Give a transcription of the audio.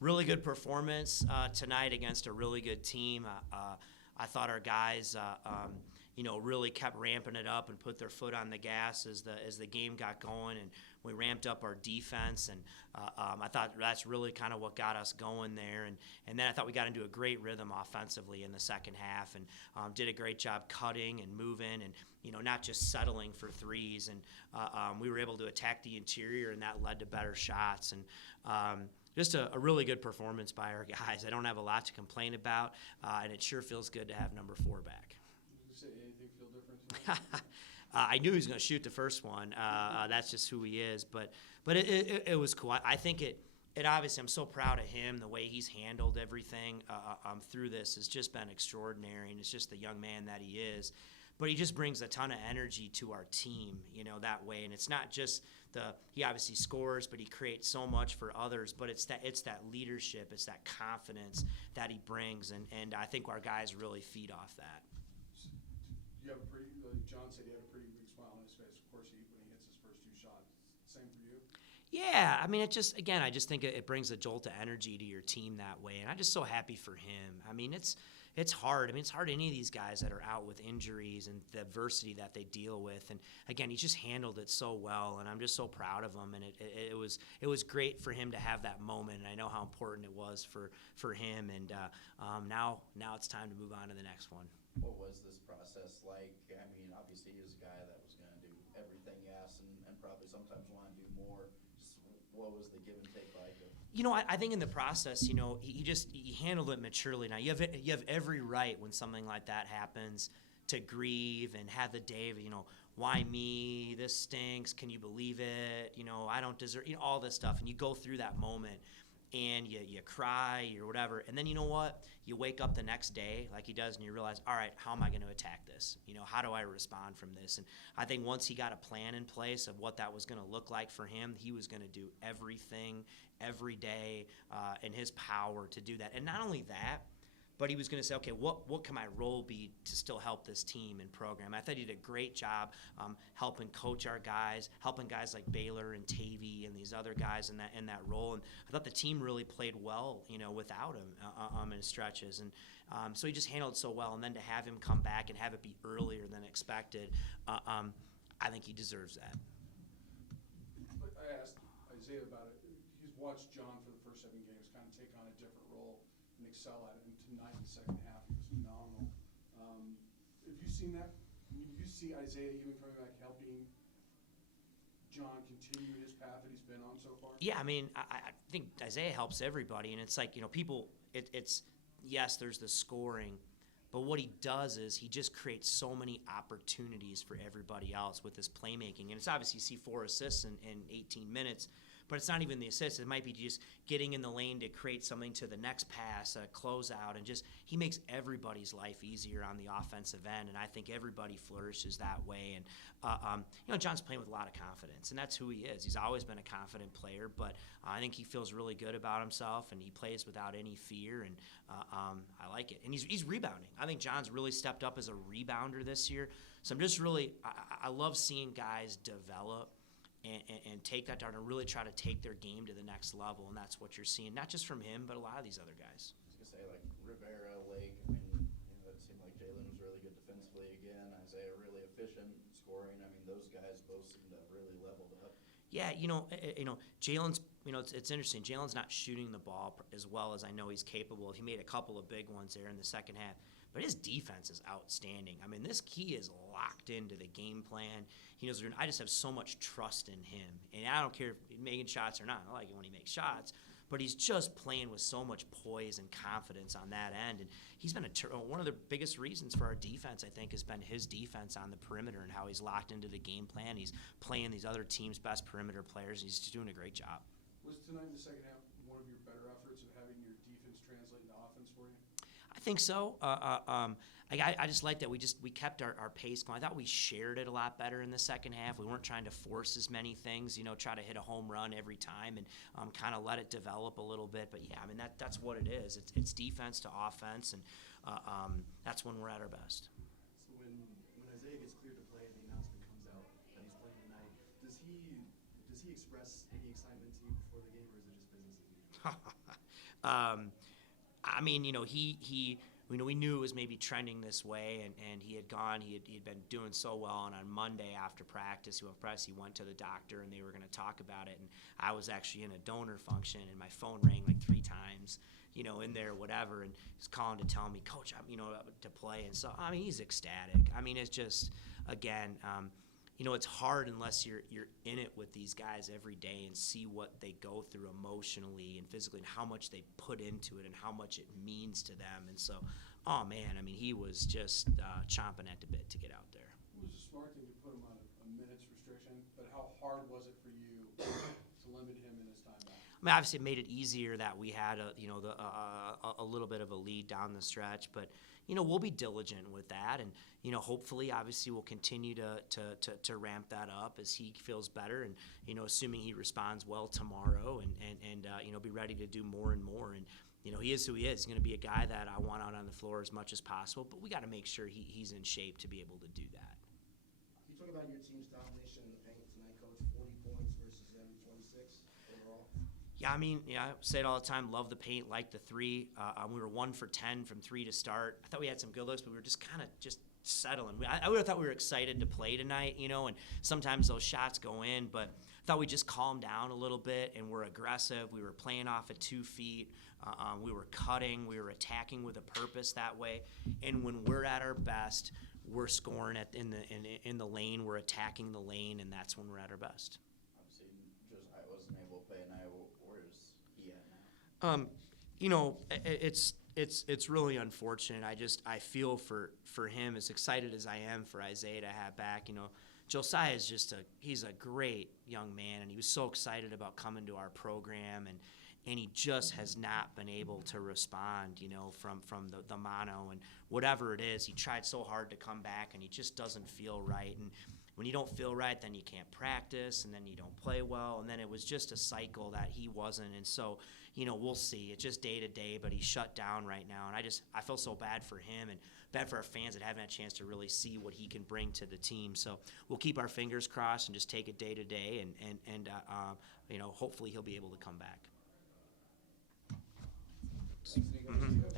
Really good performance tonight against a really good team. I thought our guys, really kept ramping it up and put their foot on the gas as the game got going, and we ramped up our defense. And I thought that's really kind of what got us going there. And then I thought we got into a great rhythm offensively in the second half, and did a great job cutting and moving, and not just settling for threes. And we were able to attack the interior, and that led to better shots. And just a really good performance by our guys. I don't have a lot to complain about, and it sure feels good to have number 4 back. Did you say anything feel different? I knew he was going to shoot the first one. That's just who he is. But it was cool. I think it obviously, I'm so proud of him. The way he's handled everything through this has just been extraordinary, and it's just the young man that he is. But he just brings a ton of energy to our team, that way. And it's not just he obviously scores, but he creates so much for others. But it's that leadership, it's that confidence that he brings, and I think our guys really feed off that. You have a pretty, like John said, he had a pretty big smile on his face. Of course, when he hits his first 2 shots. Same for you? Yeah, I mean, I just think it brings a jolt of energy to your team that way, and I'm just so happy for him. I mean, it's hard. I mean, it's hard any of these guys that are out with injuries and the adversity that they deal with. And again, he just handled it so well, and I'm just so proud of him. And it was great for him to have that moment, and I know how important it was for him. And now it's time to move on to the next one. What was this process like? I mean, obviously he was a guy that was going to do everything you asked, and probably sometimes want to do more. Just what was the give and take like? I think in the process, he handled it maturely. Now you have every right when something like that happens to grieve and have the day of, why me? This stinks. Can you believe it? I don't deserve, all this stuff. And you go through that moment, and you cry or whatever. And then you know what? You wake up the next day like he does, and you realize, all right, how am I going to attack this? How do I respond from this? And I think once he got a plan in place of what that was going to look like for him, he was going to do everything every day in his power to do that. And not only that, but he was going to say, okay, what can my role be to still help this team and program? I thought he did a great job helping coach our guys, helping guys like Baylor and Tavy and these other guys in that role. And I thought the team really played well, without him in stretches. And so he just handled it so well. And then to have him come back and have it be earlier than expected, I think he deserves that. I asked Isaiah about it. He's watched John for the first 7 games kind of take on a different role and excel at it. And tonight in the second half, he was phenomenal. Have you seen that? I mean, do you see Isaiah even coming back helping John continue his path that he's been on so far? Yeah, I mean, I think Isaiah helps everybody, and it's like, people, yes, there's the scoring, but what he does is he just creates so many opportunities for everybody else with his playmaking. And it's obviously, you see 4 assists in 18 minutes, but it's not even the assists. It might be just getting in the lane to create something to the next pass, a closeout, and just he makes everybody's life easier on the offensive end, and I think everybody flourishes that way. And John's playing with a lot of confidence, and that's who he is. He's always been a confident player, but I think he feels really good about himself, and he plays without any fear, and I like it. And he's rebounding. I think John's really stepped up as a rebounder this year. So I'm just really I love seeing guys develop and take that down and really try to take their game to the next level, and that's what you're seeing, not just from him, but a lot of these other guys. I was going to say, like Rivera, Lake, I mean, it seemed like Jalen was really good defensively again. Isaiah really efficient scoring. I mean, those guys both seem to have really leveled up. Yeah, Jalen's, it's interesting. Jalen's not shooting the ball as well as I know he's capable. He made a couple of big ones there in the second half. But his defense is outstanding. I mean, this key is locked into the game plan. He knows. I just have so much trust in him. And I don't care if he's making shots or not. I like it when he makes shots. But he's just playing with so much poise and confidence on that end. And he's been one of the biggest reasons for our defense, I think, has been his defense on the perimeter and how he's locked into the game plan. He's playing these other teams' best perimeter players. He's just doing a great job. Was tonight in the second half one of your better efforts of having your defense translate into offense for you? I think so. I just like that we kept our pace going. I thought we shared it a lot better in the second half. We weren't trying to force as many things, try to hit a home run every time and kind of let it develop a little bit. But yeah, I mean that's what it is. It's defense to offense, and that's when we're at our best. So when Isaiah gets cleared to play and the announcement comes out that he's playing tonight, does he express any excitement to you before the game, or is it just business as usual? I mean, we knew it was maybe trending this way, and he had been doing so well, and on Monday after practice, he went to the doctor, and they were going to talk about it, and I was actually in a donor function, and my phone rang like 3 times, in there, whatever, and he's calling to tell me, Coach, I'm, to play, and so, I mean, he's ecstatic. I mean, it's just, again, it's hard unless you're in it with these guys every day and see what they go through emotionally and physically and how much they put into it and how much it means to them. And so, oh man, I mean, he was just chomping at the bit to get out there. It was a smart thing to put him on a minutes restriction, but how hard was it for you to limit him in his time back? I mean, obviously, it made it easier that we had a little bit of a lead down the stretch, but we'll be diligent with that, and hopefully, obviously, we'll continue to ramp that up as he feels better, and assuming he responds well tomorrow, and be ready to do more and more. And he is who he is. He's going to be a guy that I want out on the floor as much as possible, but we got to make sure he's in shape to be able to do that. You talk about your team's domination in the paint tonight, Coach. 40 points versus them 26 overall. Yeah, I mean, I say it all the time, love the paint, like the three. We were 1 for 10 from 3 to start. I thought we had some good looks, but we were just kind of settling. I would have thought we were excited to play tonight, and sometimes those shots go in, but I thought we just calmed down a little bit and we're aggressive. We were playing off of 2 feet. We were cutting. We were attacking with a purpose that way. And when we're at our best, we're scoring in the lane. We're attacking the lane, and that's when we're at our best. Obviously, I wasn't able to play tonight. Where's he at now? It's really unfortunate. I feel for him, as excited as I am for Isaiah to have back. Josiah is he's a great young man, and he was so excited about coming to our program, and he just has not been able to respond, from the mono and whatever it is. He tried so hard to come back, and he just doesn't feel right. And when you don't feel right, then you can't practice, and then you don't play well, and then it was just a cycle that he wasn't. And so, we'll see. It's just day to day, but he's shut down right now, and I feel so bad for him and bad for our fans that haven't had a chance to really see what he can bring to the team. So we'll keep our fingers crossed and just take it day to day, and hopefully he'll be able to come back. Thanks, Niko.